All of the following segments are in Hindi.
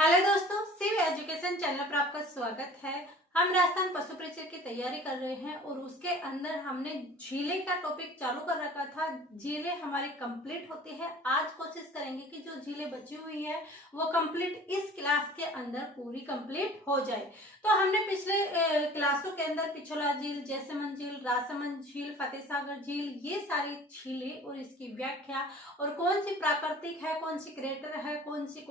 हेलो दोस्तों, सिव एजुकेशन चैनल पर आपका स्वागत है। हम राजस्थान पशु परीक्षा की तैयारी कर रहे हैं और उसके अंदर हमने झीलें का टॉपिक चालू कर रखा था। झीलें हमारी कंप्लीट होती है। आज कोशिश करेंगे कि जो झीलें बची हुई है वो कंप्लीट इस क्लास के अंदर पूरी कंप्लीट हो जाए। तो हमने पिछले क्लासों के अंदर पिछोला झील, जैसलमेर झील, राजसमंद झील, फतेह सागर झील, ये सारी झीलें और इसकी व्याख्या और कौन सी प्राकृतिक है, कौन सी क्रेटर है, कौन सी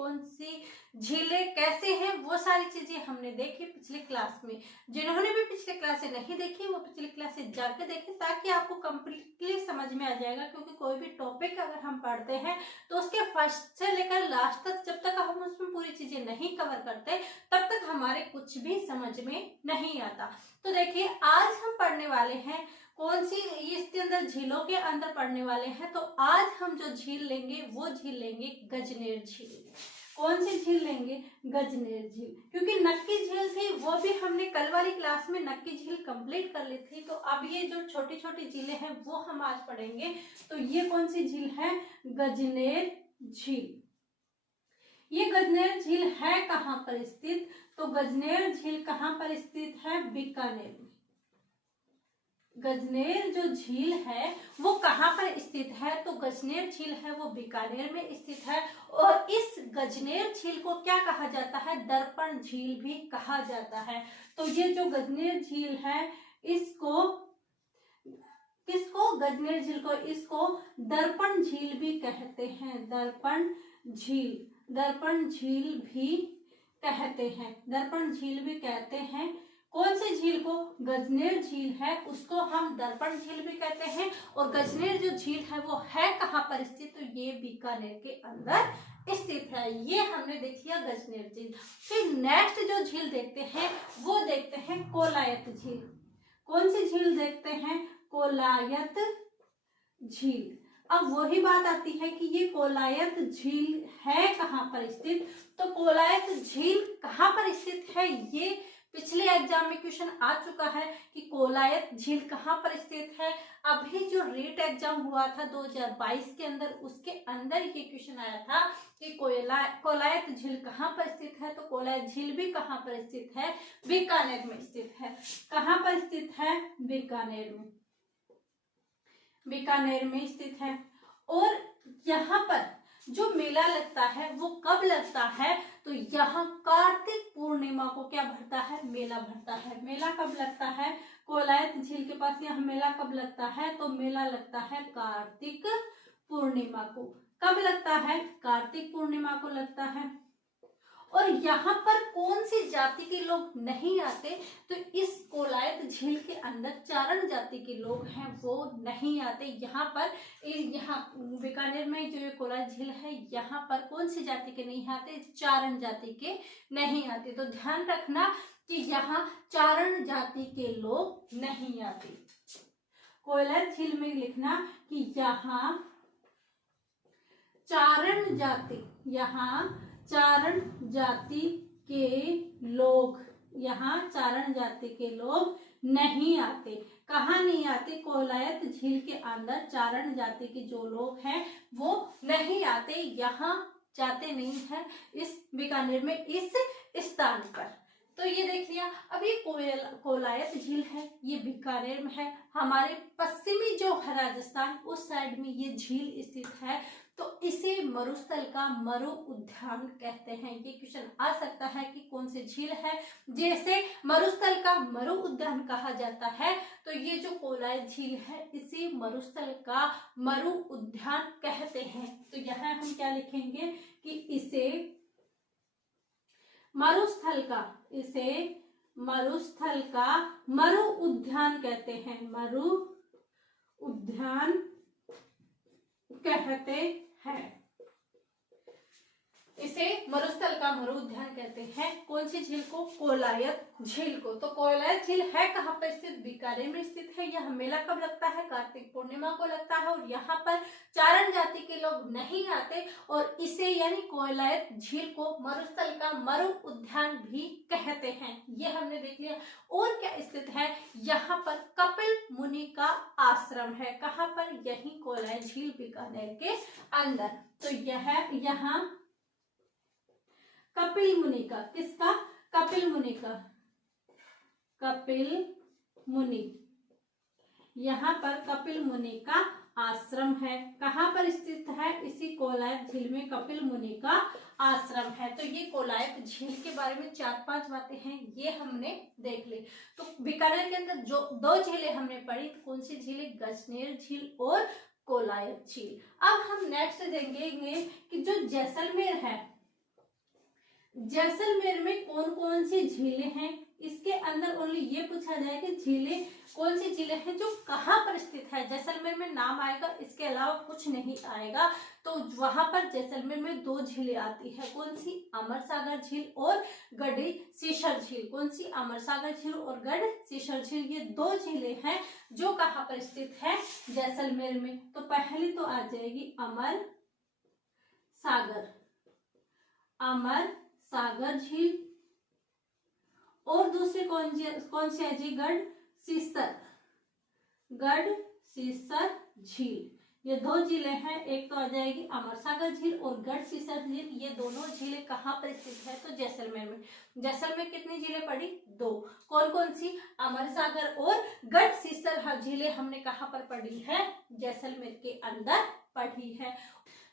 झीलें कैसे हैं, वो सारी चीजें हमने देखी पिछले क्लास में। जिन्होंने भी पिछले क्लास से नहीं देखी वो पिछले क्लास से जाकर देखें ताकि आपको कंप्लीटली समझ में आ जाएगा। क्योंकि कोई भी टॉपिक अगर हम पढ़ते हैं तो उसके फर्स्ट से लेकर लास्ट तक जब तक हम उसमें पूरी चीजें नहीं कवर करते तब तक हमारे कुछ भी समझ में नहीं आता। तो देखिए, आज हम पढ़ने वाले हैं कौन सी, इसके अंदर झीलों के अंदर पढ़ने वाले हैं। तो आज हम जो झील लेंगे वो झील लेंगे गजनेर झील। कौन सी झील लेंगे? गजनेर झील। क्योंकि नक्की झील थी वो भी हमने कल वाली क्लास में नक्की झील कंप्लीट कर ली थी। तो अब ये जो छोटी छोटी झीलें हैं वो हम आज पढ़ेंगे। तो ये कौन सी झील है? गजनेर झील। ये गजनेर झील है कहाँ पर स्थित? तो गजनेर झील कहाँ पर स्थित है? बीकानेर में। गजनेर जो झील है वो कहाँ पर स्थित है? तो गजनेर झील है वो बीकानेर में स्थित है। और इस गजनेर झील को क्या कहा जाता है? दर्पण झील भी कहा जाता है। तो ये जो गजनेर झील है गजनेर झील को इसको दर्पण झील भी कहते हैं। दर्पण झील भी कहते हैं। कौन सी झील को? गजनेर झील है उसको हम दर्पण झील भी कहते हैं। और गजनेर जो झील है वो है कहाँ पर स्थित? तो ये बीकानेर के अंदर स्थित है। ये हमने देख लिया गजनेर झील। फिर नेक्स्ट जो झील देखते हैं वो देखते हैं कोलायत झील। कौन सी झील देखते हैं? कोलायत झील। अब वही बात आती है कि ये कोलायत झील है कहाँ पर स्थित? तो कोलायत झील कहाँ पर स्थित है, ये पिछले एग्जाम में क्वेश्चन आ चुका है कि कोलायत झील कहाँ पर स्थित है। अभी जो रीट एग्जाम हुआ था 2022 के अंदर, उसके अंदर ये क्वेश्चन आया था कि कोलायत झील कहाँ पर स्थित है। तो कोलायत झील भी कहाँ पर स्थित है? बीकानेर में स्थित है। कहाँ पर स्थित है? बीकानेर में स्थित है। और यहाँ पर जो मेला लगता है वो कब लगता है? तो यहाँ कार्तिक पूर्णिमा को क्या भरता है? मेला भरता है। मेला कब लगता है? कोलायत झील के पास यहाँ मेला कब लगता है? तो मेला लगता है कार्तिक पूर्णिमा को। कब लगता है? कार्तिक पूर्णिमा को लगता है। और यहाँ पर कौन सी जाति के लोग नहीं आते? तो इस कोलायत झील के अंदर चारण जाति के लोग हैं वो नहीं आते। यहाँ बीकानेर में जो ये कोलायत झील है यहाँ पर कौन सी जाति के नहीं आते? चारण जाति के नहीं आते। तो ध्यान रखना कि यहाँ चारण जाति के लोग नहीं आते। कोलायत झील में लिखना कि यहाँ चारण जाति के लोग नहीं आते। कहाँ नहीं आते? कोलायत झील के अंदर चारण जाति के जो लोग हैं वो नहीं आते, यहाँ जाते नहीं है इस बीकानेर में इस स्थान पर। तो ये देख लिया। अब ये कोलायत झील है, ये बीकानेर में है। हमारे पश्चिमी जो है राजस्थान उस साइड में ये झील स्थित है। तो इसे मरुस्थल का मरु उद्यान कहते हैं। ये क्वेश्चन आ सकता है कि कौन सी झील है जैसे मरुस्थल का मरु उद्यान कहा जाता है। तो ये जो कोलायत झील है इसे मरुस्थल का मरु उद्यान कहते हैं। तो यहाँ हम क्या लिखेंगे कि इसे मरुस्थल का मरु उद्यान कहते हैं। मरु उद्यान कहते हैं। इसे मरुस्थल का मरु उद्यान कहते हैं। कौन सी झील को? कोलायत झील को। तो कोलायत झील है कहाँ पर स्थित? बीकानेर में स्थित है। यह मेला कब लगता है? कार्तिक पूर्णिमा को लगता है। और यहाँ पर चारण जाति के लोग नहीं आते और इसे यानी कोलायत झील को मरुस्थल का मरु उद्यान भी कहते हैं। ये हमने देख लिया। और क्या स्थित है? यहाँ पर कपिल मुनि का आश्रम है। कहाँ पर? यही कोलायत झील बीकानेर के अंदर। तो यह यहाँ कपिल मुनि का, किसका? कपिल मुनि का, कपिल मुनि। यहाँ पर कपिल मुनि का आश्रम है, कहाँ पर स्थित है? इसी कोलायत झील में कपिल मुनि का आश्रम है। तो ये कोलायत झील के बारे में 4-5 बातें हैं, ये हमने देख ली। तो बीकानेर के अंदर जो 2 झीलें हमने पढ़ी, कौन सी झीलें? गजनेर झील और कोलायत झील। अब हम नेक्स्ट देखेंगे कि जो जैसलमेर है, जैसलमेर में कौन कौन सी झीलें हैं। इसके अंदर ओनली ये पूछा जाए कि झीलें, कौन सी झीलें हैं जो कहाँ पर स्थित है। जैसलमेर में नाम आएगा, इसके अलावा कुछ नहीं आएगा। तो वहां पर जैसलमेर में 2 झीलें आती है, कौन सी? अमर सागर झील और गढ़ी सीसर झील। कौन सी? अमर सागर झील और गढ़ सीसर झील, ये 2 झीलें हैं जो कहाँ पर स्थित है? जैसलमेर में। तो पहली तो आ जाएगी अमर सागर, अमर सागर झील, और दूसरी कौन सी है जी? गढ़ सीसर, गढ़ सीसर झील। ये 2 झीलें हैं, एक तो आ जाएगी अमर सागर झील और गढ़ सीसर झील। ये दोनों झीलें कहाँ पर स्थित है? तो जैसलमेर में। जैसलमेर कितनी झीलें पढ़ी? 2। कौन कौन सी? अमर सागर और गढ़ सीसर झीलें हमने कहाँ पर पढ़ी है? जैसलमेर के अंदर पढ़ी है।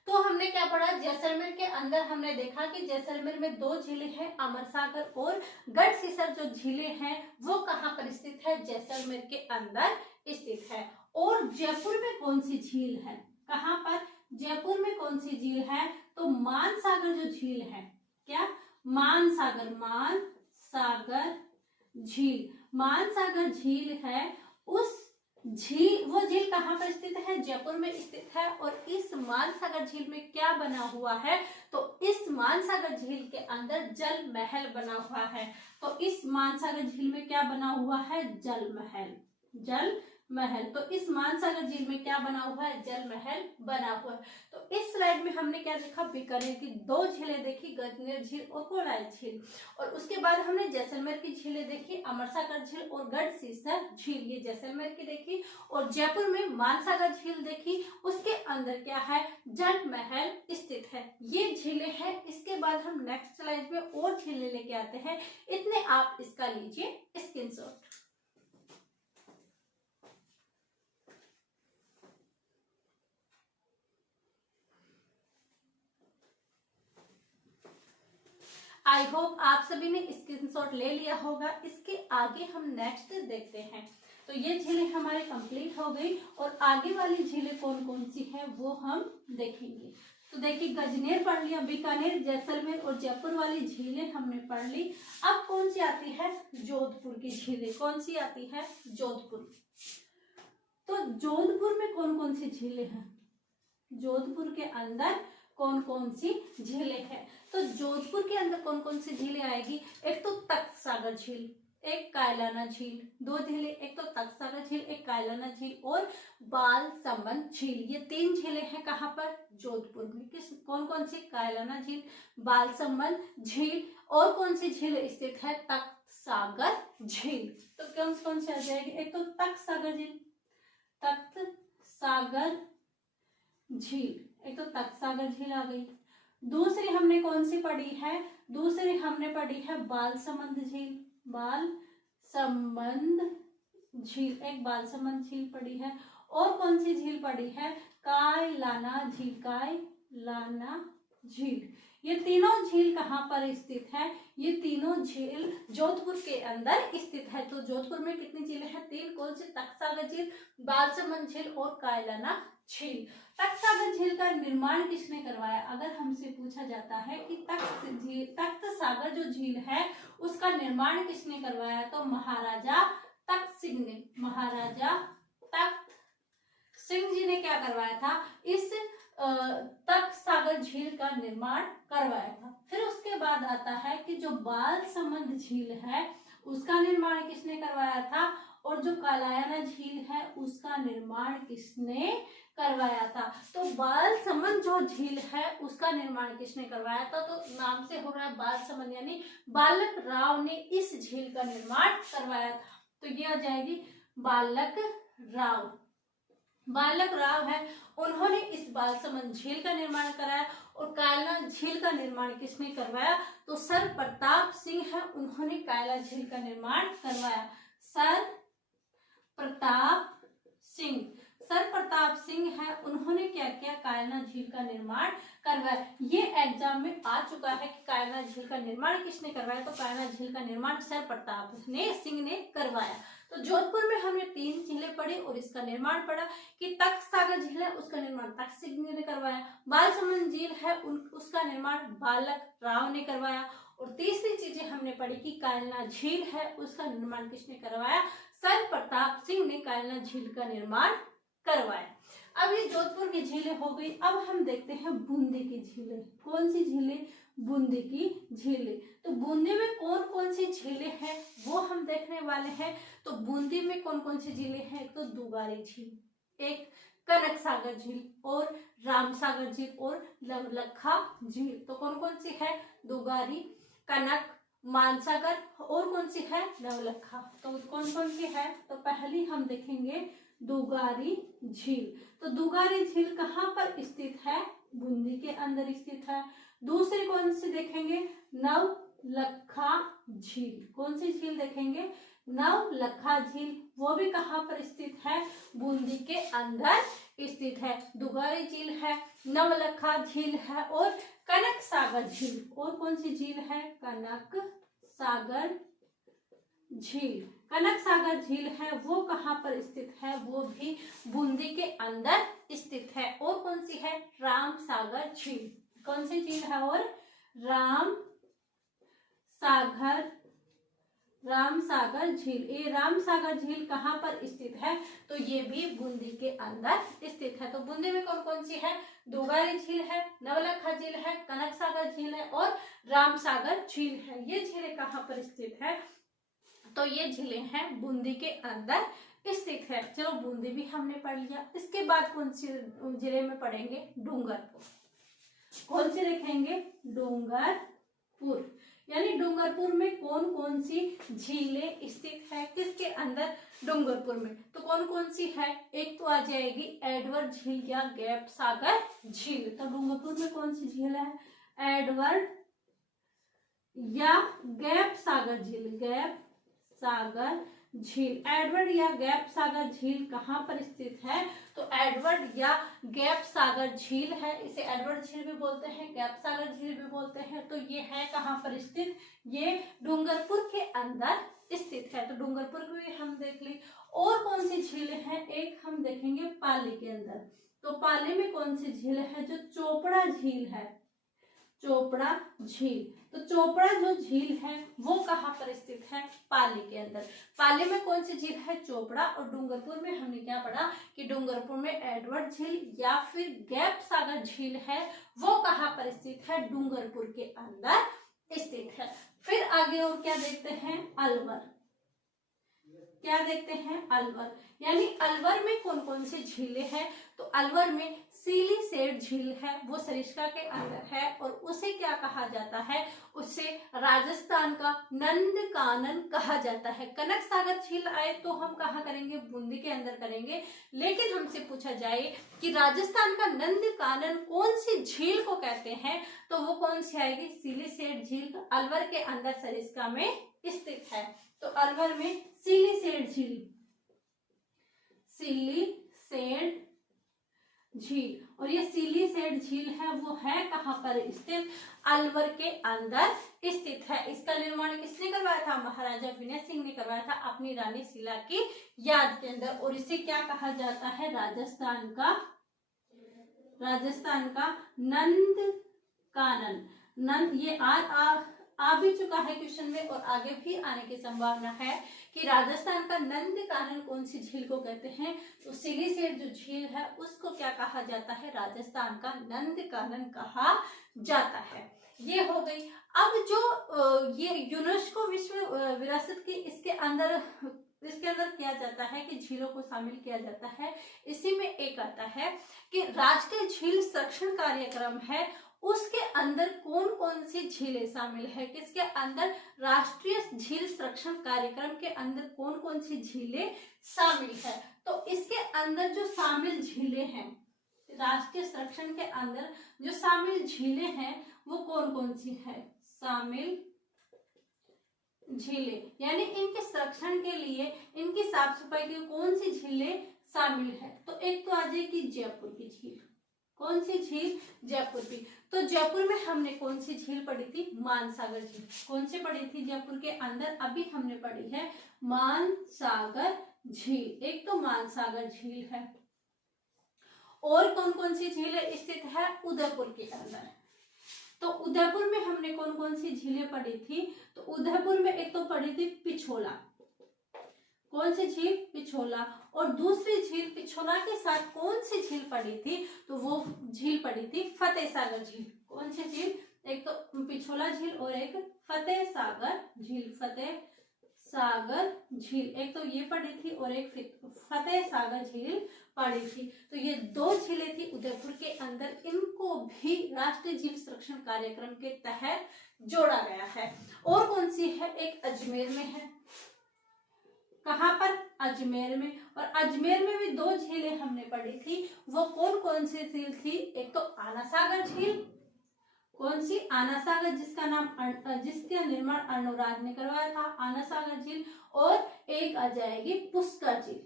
तो हमने क्या पढ़ा? जैसलमेर के अंदर हमने देखा कि जैसलमेर में 2 झीलें हैं, अमर सागर और गढ़ सीसर जो झीलें हैं वो कहाँ पर स्थित है? जैसलमेर के अंदर स्थित है। और जयपुर में कौन सी झील है? कहाँ पर? जयपुर में कौन सी झील है? तो मानसागर जो झील है, क्या? मानसागर, मानसागर झील। मानसागर झील है, उस झील, वो झील कहाँ पर स्थित है? जयपुर में स्थित है। और इस मानसागर झील में क्या बना हुआ है? तो इस मानसागर झील के अंदर जल महल बना हुआ है। तो इस मानसागर झील में क्या बना हुआ है? जल महल, जल महल। तो इस मानसागर झील में क्या बना हुआ है? जल महल बना हुआ है। तो इस स्लाइड में हमने क्या देखा? बीकानेर की 2 झीलें देखी, गजनेर झील और कोलायत झील। और उसके बाद हमने जैसलमेर की झीलें देखी, अमर सागर झील और गढ़ सीसर झील, ये जैसलमेर की देखी। और जयपुर में मानसागर झील देखी, उसके अंदर क्या है? जल महल स्थित है। ये झीलें हैं। इसके बाद हम नेक्स्ट स्लाइड में और झीलें लेके आते हैं, इतने आप इसका लीजिए स्क्रीनशॉट। आई होप आप सभी ने स्क्रीनशॉट ले लिया होगा। इसके आगे हम नेक्स्ट देखते हैं। तो ये झीलें हमारे कंप्लीट हो गई और आगे वाली झीलें कौन कौन सी है वो हम देखेंगे। तो देखिए, गजनेर पढ़ लिया, बीकानेर, जैसलमेर और जयपुर वाली झीलें हमने पढ़ ली। अब कौन सी आती है? जोधपुर की झीलें। कौन सी आती है? जोधपुर। तो जोधपुर में कौन कौन सी झीलें हैं? जोधपुर के अंदर कौन कौन सी झीलें हैं? तो जोधपुर के अंदर कौन कौन सी झीलें आएगी? एक तो तख्त सागर झील, एक कायलाना झील। 2 झीलें, एक तो तख्त सागर झील, एक कायलाना झील और बालसमंद झील। ये 3 झीलें हैं कहाँ पर? जोधपुर में। किस, कौन कौन सी? कायलाना झील, बालसमंद झील और कौन सी झील स्थित है? तख्त सागर झील। तो कौन सी आ जाएगी? एक तो तख्त सागर झील, तख्त सागर झील, एक तो तख्त सागर झील आ गई। दूसरी हमने कौन सी पढ़ी है? दूसरी हमने पढ़ी है बालसमंद झील, बालसमंद झील, एक बालसमंद झील पढ़ी है। और कौन सी झील पढ़ी है? कायलाना झील, कायलाना झील। ये तीनों झील कहाँ पर स्थित है? ये तीनों झील जोधपुर के अंदर स्थित है। तो जोधपुर में कितनी झीलें हैं? 3। कौन सी? तख्त सागर झील, बालसमंद झील और कायलाना झील। तख्त सागर झील का निर्माण किसने करवाया? अगर हमसे पूछा जाता है कि तख्त सागर जो झील है उसका निर्माण किसने करवाया, तो महाराजा तख्त सिंह ने, महाराजा तख्त सिंह जी ने क्या करवाया था? इस तख्त सागर झील का निर्माण करवाया था। फिर उसके बाद आता है कि जो बालसमंद झील है उसका निर्माण किसने करवाया था, और जो कायलाना झील है उसका निर्माण किसने करवाया था। तो बालसमंद जो झील है उसका निर्माण किसने करवाया था? तो नाम से हो रहा है बालसमंद, यानी बालक राव ने इस झील का निर्माण करवाया था। तो ये आ जाएगी बालक राव। बालक राव है, उन्होंने इस बालसमंद झील का निर्माण कराया। और कायला झील का निर्माण किसने करवाया? तो सर प्रताप सिंह है, उन्होंने कायला झील का निर्माण करवाया। सर प्रताप सिंह, सर प्रताप सिंह है, उन्होंने क्या किया? कायला झील का निर्माण करवाया। ये एग्जाम में आ चुका है कि कायला झील का निर्माण किसने करवाया? तो कायला झील का निर्माण सर प्रताप सिंह ने करवाया। तो जोधपुर में हमने 3 झीलें पढ़ी और इसका निर्माण पढ़ा कि तख्त सागर झील है, उसका निर्माण तख्त सिंह ने करवाया। बालसमंद झील है, उसका निर्माण बालक राव ने करवाया। और तीसरी चीजें हमने पढ़ी कि कायला झील है, उसका निर्माण किसने करवाया? सर प्रताप सिंह ने कायला झील का निर्माण करवाया। अब ये जोधपुर की झीलें हो गई। अब हम देखते हैं बूंदी की झीलें। कौन सी झीलें? बूंदी की झीलें। तो बूंदी में कौन कौन सी झीलें हैं वो हम देखने वाले हैं। तो बूंदी में कौन कौन सी झीलें हैं? एक तो दुगारी झील, एक कनक सागर झील और राम सागर झील और लवलखा झील। तो कौन कौन सी है? दुगारी, कनक, मानसागर और कौन सी है? नवलखा। तो कौन कौन सी है? तो पहली हम देखेंगे दुगारी झील। तो दुगारी झील कहाँ पर स्थित है? बूंदी के अंदर स्थित है। दूसरी कौन सी देखेंगे? नवलखा झील। कौन सी झील देखेंगे? नवलखा झील। वो भी कहाँ पर स्थित है? बूंदी के अंदर स्थित है। दुगारी झील है, नवलखा झील है और कनक सागर झील। और कौन सी झील है? कनक सागर झील। कनक सागर झील है वो कहाँ पर स्थित है? वो भी बूंदी के अंदर स्थित है। और कौन सी है? राम सागर झील। कौन सी झील है? और राम सागर झील। ये राम सागर झील कहाँ पर स्थित है? तो ये भी बूंदी के अंदर स्थित है। तो बूंदी में कौन कौन सी है? दुगारी झील है, नवलखा झील है, कनक सागर झील है और राम सागर झील है। ये झीलें कहाँ पर स्थित है? तो ये झीलें हैं बूंदी के अंदर स्थित है। चलो बूंदी भी हमने पढ़ लिया। इसके बाद कौन सी जिले में पढ़ेंगे? डूंगरपुर। कौन सी देखेंगे? डूंगरपुर। यानी डूंगरपुर में कौन कौन सी झीलें स्थित है? किसके अंदर? डूंगरपुर में। तो कौन कौन सी है? एक तो आ जाएगी एडवर्ड झील या गैप सागर झील। तो डूंगरपुर में कौन सी झील है? एडवर्ड या गैप सागर झील। गैप सागर झील। एडवर्ड या गैप सागर झील कहाँ पर स्थित है? तो एडवर्ड या गैप सागर झील है, इसे एडवर्ड झील भी बोलते हैं, गैप सागर झील भी बोलते हैं। तो ये है कहाँ पर स्थित? ये डूंगरपुर के अंदर स्थित है। तो डूंगरपुर को भी हम देख ली। और कौन सी झीलें हैं? एक हम देखेंगे पाली के अंदर। तो पाली में कौन सी झील है? जो चोपड़ा झील है, चोपड़ा झील। तो चोपड़ा जो झील है वो कहाँ पर स्थित है? पाली के अंदर। पाली में कौन सी झील है? चोपड़ा। और डूंगरपुर में हमने क्या पढ़ा कि डूंगरपुर में एडवर्ड झील या फिर गैप सागर झील है वो कहाँ पर स्थित है? डूंगरपुर के अंदर स्थित है। फिर आगे और क्या देखते हैं? अलवर। क्या देखते हैं? अलवर। यानी अलवर में कौन कौन सी झीलें हैं? तो अलवर में सिलीसेट झील है, वो सरिस्का के अंदर है और उसे क्या कहा जाता है? उसे राजस्थान का नंदकानन कहा जाता है। कनक सागर झील आए तो हम कहाँ करेंगे? बूंदी के अंदर करेंगे। लेकिन हमसे पूछा जाए कि राजस्थान का नंदकानन कौन सी झील को कहते हैं, तो वो कौन सी आएगी? सिलीसेट झील। अलवर के अंदर सरिस्का में स्थित है। तो अलवर में सिलीसेट झील, सिलीसेट झील। और ये सिलीसेट झील है वो है कहाँ पर स्थित? अलवर के अंदर स्थित है। इसका निर्माण किसने करवाया था? महाराजा विनय सिंह ने करवाया था अपनी रानी शीला की याद के अंदर। और इसे क्या कहा जाता है? राजस्थान का नंद कानन। नंद ये आ भी चुका है क्वेश्चन में और आगे भी आने की संभावना है कि राजस्थान का नंद कानन कौन सी झील को कहते हैं? तो सिलीसेट जो झील है उसको क्या कहा जाता है? राजस्थान का नंद कानन कहा जाता है। ये हो गई। अब जो ये यूनेस्को विश्व विरासत की इसके अंदर किया जाता है कि झीलों को शामिल किया जाता है। इसी में एक आता है कि राष्ट्रीय झील संरक्षण कार्यक्रम है, उसके अंदर कौन कौन सी झीलें शामिल है? किसके अंदर? राष्ट्रीय झील संरक्षण कार्यक्रम के अंदर कौन कौन सी झीलें शामिल है? तो इसके अंदर जो शामिल झीलें हैं राष्ट्रीय संरक्षण के अंदर जो शामिल झीलें हैं वो कौन कौन सी हैं? शामिल झीलें यानी इनके संरक्षण के लिए इनकी साफ सफाई की कौन सी झीलें शामिल है? तो एक तो आ जाएगी जयपुर की झील। कौन सी झील? जयपुर की। तो जयपुर में हमने कौन सी झील पढ़ी थी? मानसागर झील। कौन सी पढ़ी थी जयपुर के अंदर? अभी हमने पढ़ी है मानसागर झील। एक तो मानसागर झील है। और कौन कौन सी झीलें स्थित है? उदयपुर के अंदर। तो उदयपुर में हमने कौन कौन सी झीलें पढ़ी थी? तो उदयपुर में एक तो पढ़ी थी पिछोला। कौन सी झील? पिछोला। और दूसरी झील पिछोला के साथ कौन सी झील पड़ी थी? तो वो झील पड़ी थी फतेह सागर झील। कौन सी झील? एक तो पिछोला झील और एक फतेह सागर झील। फतेह सागर झील एक तो ये पड़ी थी और एक फतेह सागर झील पड़ी थी। तो ये दो झीलें थी उदयपुर के अंदर, इनको भी राष्ट्रीय झील संरक्षण कार्यक्रम के तहत जोड़ा गया है। और कौन सी है? एक अजमेर में है। कहाँ पर? अजमेर में। और अजमेर में भी दो झीलें हमने पढ़ी थी। वो कौन कौन सी झील थी? एक तो आना सागर झील। कौन सी? आना सागर, जिसका निर्माण अर्णोराज ने करवाया था, आना सागर झील। और एक आ जाएगी पुष्कर झील।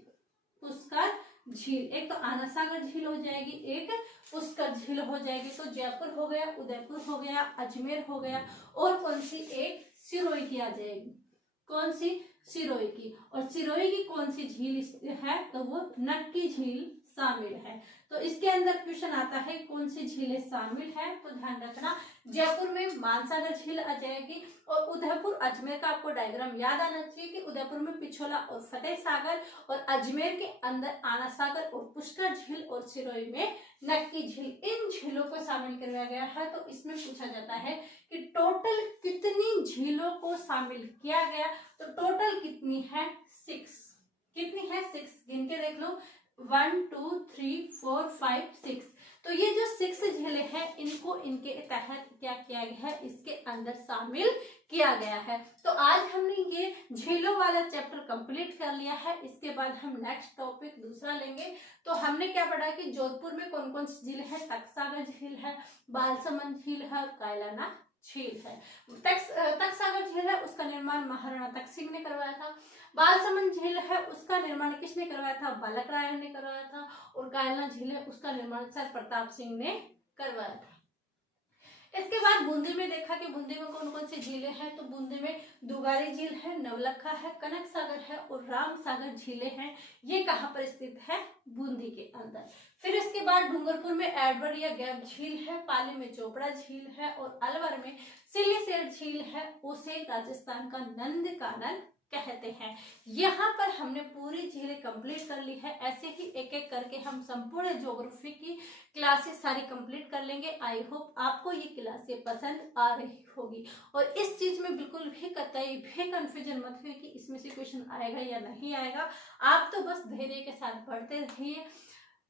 पुष्कर झील। एक तो आना सागर झील हो जाएगी, एक पुष्कर झील हो जाएगी। तो जयपुर हो गया, उदयपुर हो गया, अजमेर हो गया। और कौन सी? एक सिरोही की आ जाएगी। कौन सी? सिरोही की। और सिरोही की कौन सी झील है? तो वो नक्की झील शामिल है। तो इसके अंदर क्वेश्चन आता है कौन सी झीलें शामिल है? तो ध्यान रखना, जयपुर में मानसागर झील आ जाएगी। और उदयपुर अजमेर का आपको डायग्राम याद आना चाहिए कि उदयपुर में पिछोला और फतेह सागर, और अजमेर के अंदर आना सागर और पुष्कर झील, और सिरोही में नक्की झील। इन झीलों को शामिल करवाया गया है। तो इसमें पूछा जाता है कि टोटल कितनी झीलों को शामिल किया गया? तो टोटल कितनी है? 6। कितनी है? 6। गिन के देख लो, 1 2 3 4 5 6। तो ये जो 6 झीलें हैं इनको इनके तहत क्या किया गया है? इसके अंदर शामिल किया गया है। तो आज हमने ये झीलों वाला चैप्टर कंप्लीट कर लिया है। इसके बाद हम नेक्स्ट टॉपिक दूसरा लेंगे। तो हमने क्या पढ़ा कि जोधपुर में कौन कौन सी झील है? तख्तसागर झील है, बालसमंद झील है, कायलाना झील है। तख्तसागर झील है, उसका निर्माण महाराणा तख्त सिंह ने करवाया था। बालसमंद झील है, उसका निर्माण किसने करवाया था? बालक राय ने करवाया था। और कायलाना झील है, उसका निर्माण सर प्रताप सिंह ने करवाया था। इसके बाद बूंदी में देखा कि बूंदी में कौन कौन सी झीलें हैं। तो बूंदी में दुगारी झील है, नवलखा है, कनक सागर है और राम सागर झीलें हैं। ये कहाँ पर स्थित है? बूंदी के अंदर। फिर इसके बाद डूंगरपुर में एडवर्ड या गैप झील है, पाली में चोपड़ा झील है, और अलवर में सिल्लीसेर झील है। उसे राजस्थान का नंद कानन कहते हैं। यहाँ पर हमने पूरी झीलें कंप्लीट कर ली है। ऐसे ही एक एक करके हम संपूर्ण ज्योग्राफी की क्लासेस सारी कंप्लीट कर लेंगे। आई होप आपको ये क्लासेस पसंद आ रही होगी। और इस चीज में बिल्कुल भी कतई भी कंफ्यूजन मत हुई कि इसमें से क्वेश्चन आएगा या नहीं आएगा। आप तो बस धैर्य के साथ पढ़ते रहिए,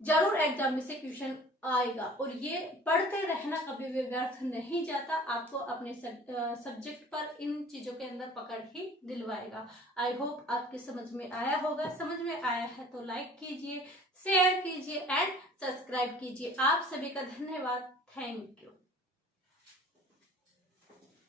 जरूर एग्जाम में से क्वेश्चन आएगा। और ये पढ़ते रहना कभी भी व्यर्थ नहीं जाता, आपको अपने सब्जेक्ट पर इन चीजों के अंदर पकड़ ही दिलवाएगा। आई होप आपके समझ में आया होगा। समझ में आया है तो लाइक कीजिए, शेयर कीजिए एंड सब्सक्राइब कीजिए। आप सभी का धन्यवाद। Thank you.